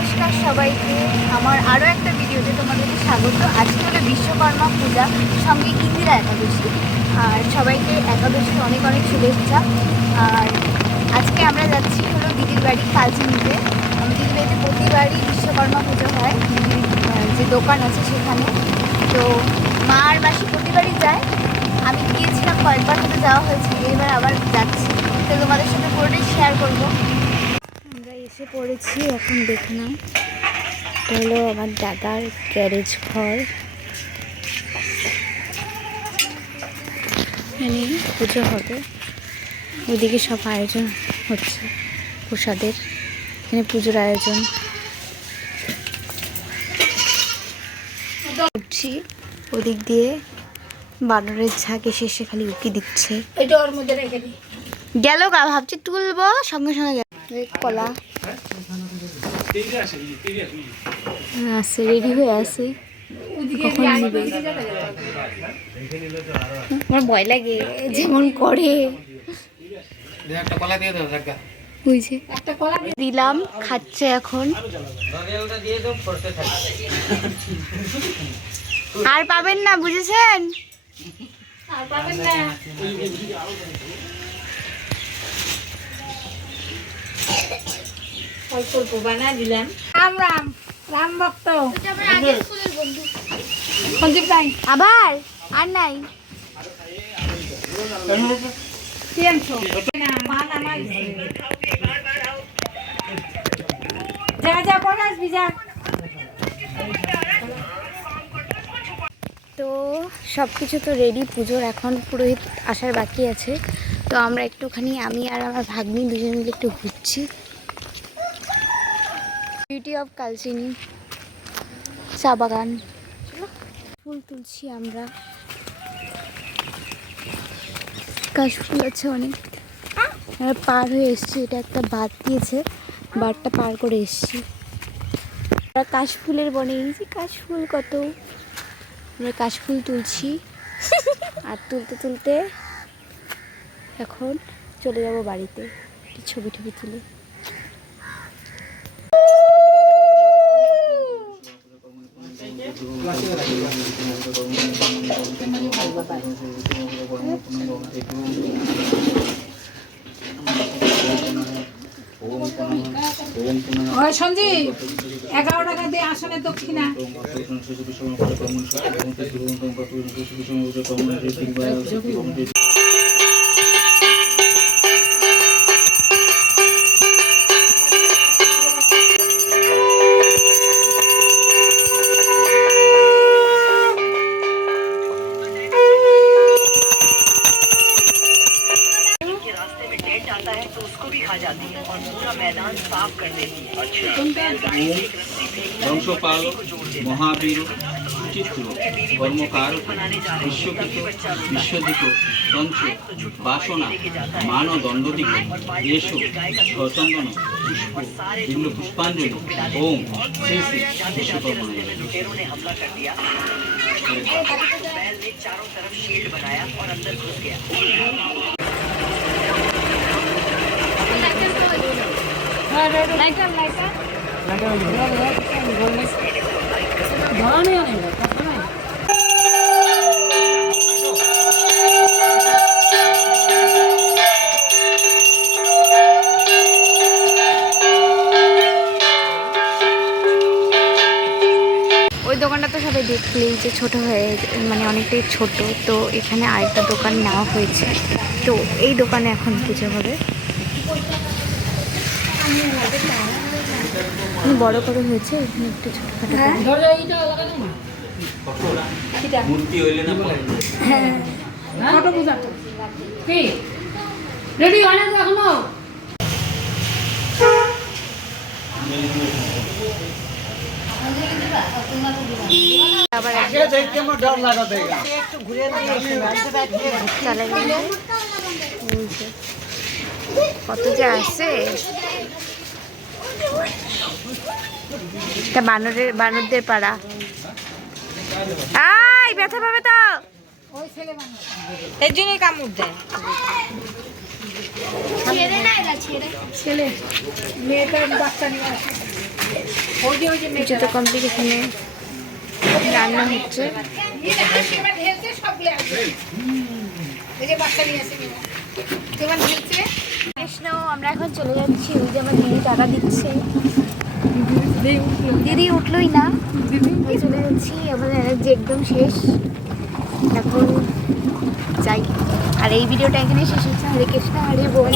নমস্কার সবাইকে। আমার আরও একটা ভিডিওতে তোমাদেরকে স্বাগত। আজকে হলো বিশ্বকর্মা পূজা, সঙ্গে ইন্দিরা একাদশী। আর সবাইকে একাদশীর অনেক অনেক শুভেচ্ছা। আর আজকে আমরা যাচ্ছি হলো দিদির বাড়ি কালচিনিতে। দিদির বাড়িতে প্রতিবারই বিশ্বকর্মা পুজো হয়। দিদির যে দোকান আছে সেখানে। তো মা আর মাসি প্রতিবারই যায়। আমি গিয়েছিলাম কয়েকবার হয়তো যাওয়া হয়েছে এবার আবার যাচ্ছি। তো তোমাদের সাথে পুরোটাই শেয়ার করব। এসে পড়েছি এখন দেখে নাও। হলো আমার দাদার গ্যারেজ ঘর। এখানে পুজো হবে। ওইদিকে সব আয়োজন হচ্ছে প্রসাদের। এখানে পুজোর আয়োজন। করছি ওদিক দিয়ে বানরের ঝাঁক এসে এসে খালি উকি দিচ্ছে। এটা ওর মধ্যে রেখে দিই গেল গা ভাবছি তুলবো সঙ্গে সঙ্গে গেল। কলা। আছে রেডি হয়ে আছে আমার ভয় লাগে যেমন করে। একটা কলা দিয়ে দাও দেখা বুঝছে দিলাম খাচ্ছে এখন। নরিয়ালটা দিয়ে দাও পড়তে থাকে। আর পাবেন না বুঝেছেন? আর পাবেন না। অল্প অল্প বানায় দিলাম রাম রাম। রাম ভক্ত। সঞ্জীব আবার? আর নাই? কি আনছো? না আমার যা যা পরে আসবি যা। তো সব কিছু তো রেডি পুজোর এখন পুরোহিত আসার বাকি আছে। তো আমরা একটুখানি আমি আর আমার ভাগ্নি দুজন মিলে একটু ঘুরছি। বিউটি অফ কালচিনি চা বাগান ফুল তুলছি আমরা। কাশফুল আছে অনেক। পার হয়ে এসছি। এটা একটা বাদ দিয়েছে। বাদটা পার করে এসছি। আমরা কাশফুলের বনে যে কাশফুল কত? আমরা কাশফুল তুলছি। আর তুলতে তুলতে এখন চলে যাব বাড়িতে। ছবি টবি তুলে। ওই সঞ্জীব এগারো টাকা দিয়ে আসনে দক্ষিণা। साफ कर देती है अच्छा बैलगाड़ी से एक रस्सी फेंककर ধ্বংসপাল को जोड़ देता है মহাবীর সুচিত্র কর্মকার বিশ্বকৃত বিশ্বদিত তঞ্চ বাসনা মান দণ্ডদিক এসো সচন্দন পুষ্প দিল্ল পুষ্পাঞ্জলি ওম শ্রী শ্রী বিশ্বকর্মা लुटेरों ने हमला कर दिया बैल ने चारों तरफ शील्ड बनाया और अंदर घुस गया ওই দোকানটা তো সবাই দেখলেই যে ছোট হয়ে মানে অনেকটাই ছোট, তো এখানে আরেকটা দোকান নেওয়া হয়েছে। তো এই দোকানে এখন পুজো হবে? বড় করে হয়েছে? এখানে একটু রেডি হয়। না তো। এখনও। কত যে আছে এটা বানরের বানরদের পাড়া। আই ব্যথা পাবে তো। ওই এর জন্যই কামড় দেয়। ছেলে মেয়েটার বাচ্চা নিয়ে আসে। তো কমপ্লিট এখানে রান্না হচ্ছে। কৃষ্ণ, আমরা এখন চলে যাচ্ছি। ওই যে আমার দিদি টাকা দিচ্ছে। দিদি উঠলোই না। চলে যাচ্ছি। একদম শেষ। এখন যাই। আর এই ভিডিওটা এখানে শেষ হচ্ছে। হরে কৃষ্ণ, হরে বল।